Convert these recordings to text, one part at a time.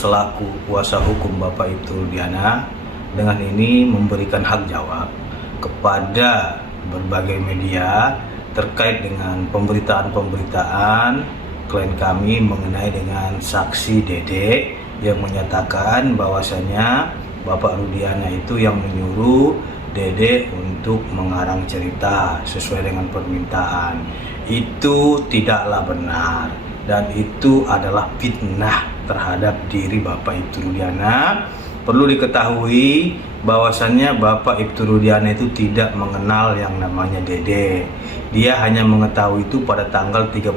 selaku kuasa hukum Bapak Ibtu Rudiana dengan ini memberikan hak jawab kepada berbagai media terkait dengan pemberitaan-pemberitaan klien kami mengenai dengan saksi Dede yang menyatakan bahwasanya Bapak Rudiana itu yang menyuruh Dede untuk mengarang cerita sesuai dengan permintaan. Itu tidaklah benar dan itu adalah fitnah terhadap diri Bapak Ibtu Rudiana. Perlu diketahui bahwasannya Bapak Ibtu Rudiana itu tidak mengenal yang namanya Dede. Dia hanya mengetahui itu pada tanggal 31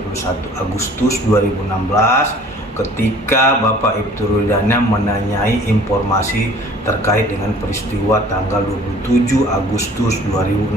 Agustus 2016 ketika Bapak Ibtu Rudiana menanyai informasi terkait dengan peristiwa tanggal 27 Agustus 2016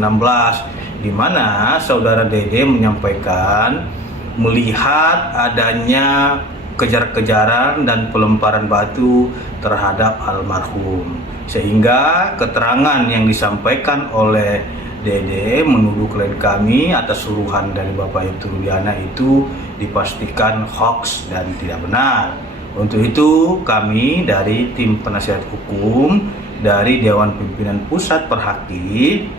di mana saudara Dede menyampaikan melihat adanya kejar-kejaran dan pelemparan batu terhadap almarhum, sehingga keterangan yang disampaikan oleh Dede menuduh klien kami atas suruhan dari Bapak Ibtu Rudiana itu dipastikan hoax dan tidak benar. Untuk itu kami dari tim penasihat hukum dari Dewan Pimpinan Pusat Perhaki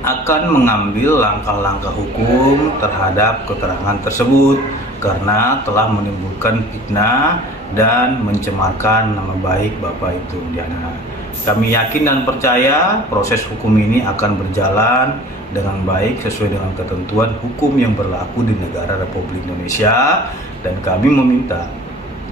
akan mengambil langkah-langkah hukum terhadap keterangan tersebut karena telah menimbulkan fitnah dan mencemarkan nama baik Bapak Ibtu Rudiana. Kami yakin dan percaya proses hukum ini akan berjalan dengan baik sesuai dengan ketentuan hukum yang berlaku di negara Republik Indonesia, dan kami meminta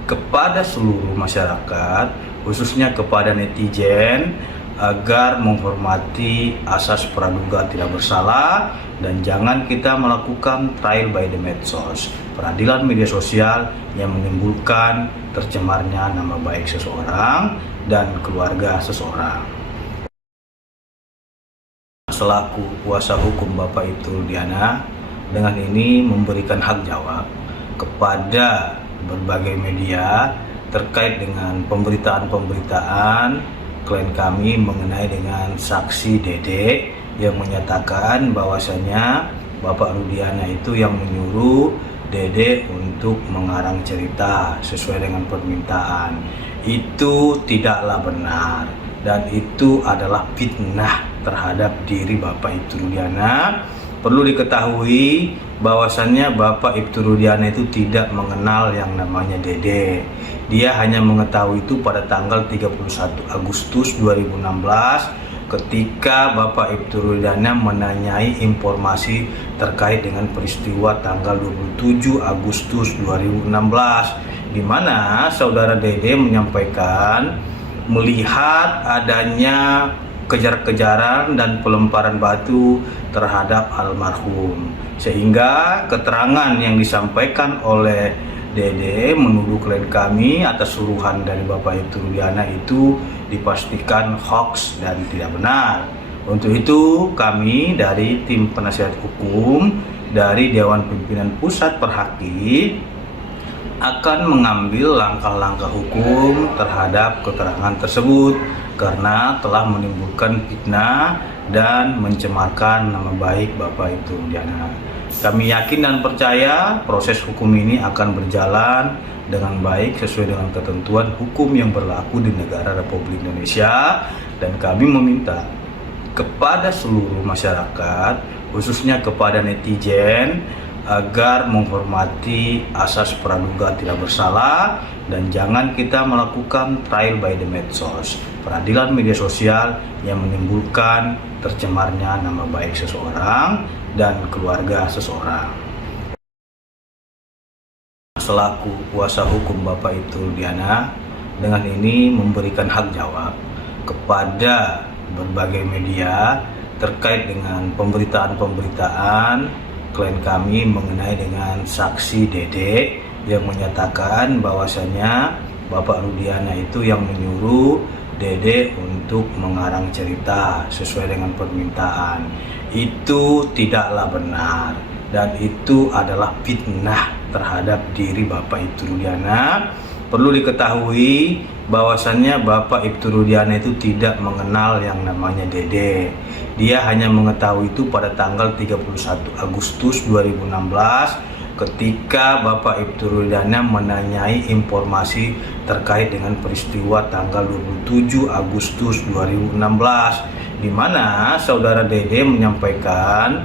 kepada seluruh masyarakat, khususnya kepada netizen, agar menghormati asas praduga tidak bersalah dan jangan kita melakukan trial by the medsos, peradilan media sosial yang menimbulkan tercemarnya nama baik seseorang dan keluarga seseorang. Selaku kuasa hukum Bapak Ibtu Rudiana dengan ini memberikan hak jawab kepada berbagai media terkait dengan pemberitaan-pemberitaan klien kami mengenai dengan saksi Dede yang menyatakan bahwasanya Bapak Rudiana itu yang menyuruh Dede untuk mengarang cerita sesuai dengan permintaan. Itu tidaklah benar dan itu adalah fitnah terhadap diri Bapak Ibtu Rudiana. Perlu diketahui bahwasannya Bapak Ibtu Rudiana itu tidak mengenal yang namanya Dede. Dia hanya mengetahui itu pada tanggal 31 Agustus 2016 ketika Bapak Ibtu Rudiana menanyai informasi terkait dengan peristiwa tanggal 27 Agustus 2016 di mana saudara Dede menyampaikan melihat adanya kejar-kejaran dan pelemparan batu terhadap almarhum, sehingga keterangan yang disampaikan oleh Dede menuduh klien kami atas suruhan dari Bapak Ibtu Rudiana itu dipastikan hoax dan tidak benar. Untuk itu kami dari tim penasihat hukum dari Dewan Pimpinan Pusat Perhaki akan mengambil langkah-langkah hukum terhadap keterangan tersebut karena telah menimbulkan fitnah dan mencemarkan nama baik Bapak Ibtu Rudiana. Kami yakin dan percaya proses hukum ini akan berjalan dengan baik sesuai dengan ketentuan hukum yang berlaku di negara Republik Indonesia, dan kami meminta kepada seluruh masyarakat, khususnya kepada netizen, agar menghormati asas praduga tidak bersalah dan jangan kita melakukan trial by the medsos, peradilan media sosial yang menimbulkan tercemarnya nama baik seseorang dan keluarga seseorang. Selaku kuasa hukum Bapak Ibtu Rudiana dengan ini memberikan hak jawab kepada berbagai media terkait dengan pemberitaan-pemberitaan klien kami mengenai dengan saksi Dede yang menyatakan bahwasanya Bapak Rudiana itu yang menyuruh Dede untuk mengarang cerita sesuai dengan permintaan. Itu tidaklah benar dan itu adalah fitnah terhadap diri Bapak Ibtu Rudiana. Perlu diketahui bahwasannya Bapak Ibtu Rudiana itu tidak mengenal yang namanya Dede. Dia hanya mengetahui itu pada tanggal 31 Agustus 2016 ketika Bapak Ibtu Rudiana menanyai informasi terkait dengan peristiwa tanggal 27 Agustus 2016, di mana saudara Dede menyampaikan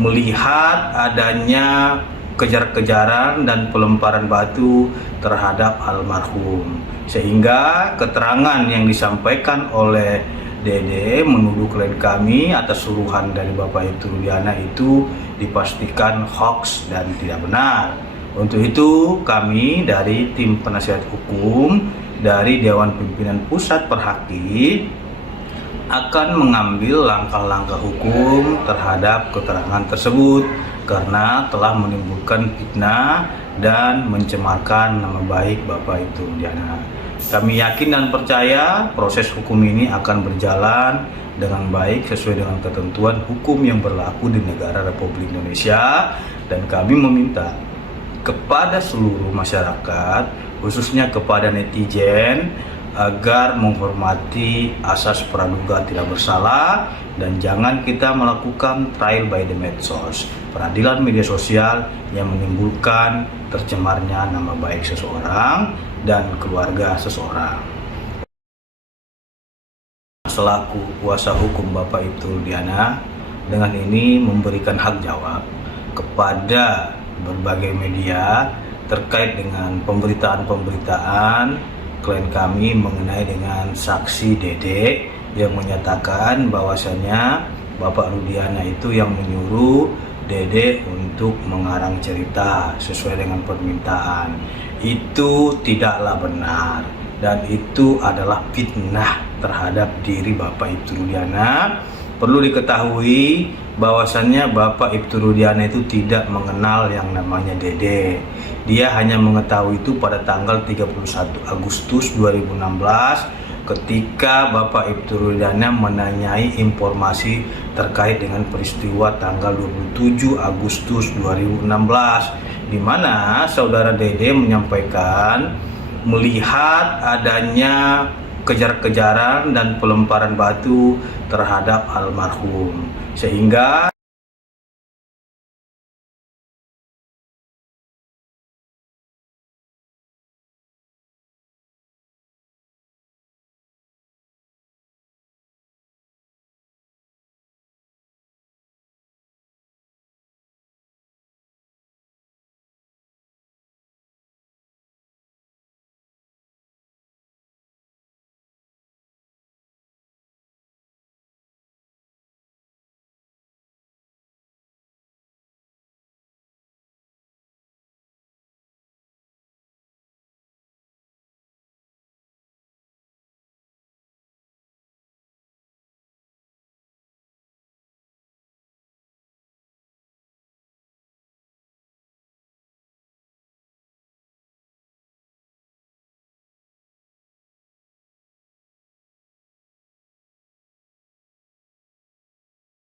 melihat adanya kejar-kejaran dan pelemparan batu terhadap almarhum, sehingga keterangan yang disampaikan oleh Dede menuduh klien kami atas suruhan dari Bapak Ibtu Rudiana itu dipastikan hoax dan tidak benar. Untuk itu kami dari tim penasihat hukum dari Dewan Pimpinan Pusat Perhaki akan mengambil langkah-langkah hukum terhadap keterangan tersebut karena telah menimbulkan fitnah dan mencemarkan nama baik Bapak Ibtu Rudiana. Kami yakin dan percaya proses hukum ini akan berjalan dengan baik sesuai dengan ketentuan hukum yang berlaku di negara Republik Indonesia, dan kami meminta kepada seluruh masyarakat, khususnya kepada netizen, agar menghormati asas praduga tidak bersalah dan jangan kita melakukan trial by the medsos, peradilan media sosial yang menimbulkan tercemarnya nama baik seseorang dan keluarga seseorang. Selaku kuasa hukum Bapak Ibtu Rudiana, dengan ini memberikan hak jawab kepada berbagai media terkait dengan pemberitaan-pemberitaan klien kami mengenai dengan saksi Dede yang menyatakan bahwasannya Bapak Rudiana itu yang menyuruh Dede untuk mengarang cerita sesuai dengan permintaan. Itu tidaklah benar dan itu adalah fitnah terhadap diri Bapak Ibtu Rudiana. Perlu diketahui bahwasannya Bapak Ibtu Rudiana itu tidak mengenal yang namanya Dede. Dia hanya mengetahui itu pada tanggal 31 Agustus 2016 ketika Bapak Ibtu Rudiana menanyai informasi terkait dengan peristiwa tanggal 27 Agustus 2016, di mana saudara Dede menyampaikan melihat adanya kejar-kejaran dan pelemparan batu terhadap almarhum, sehingga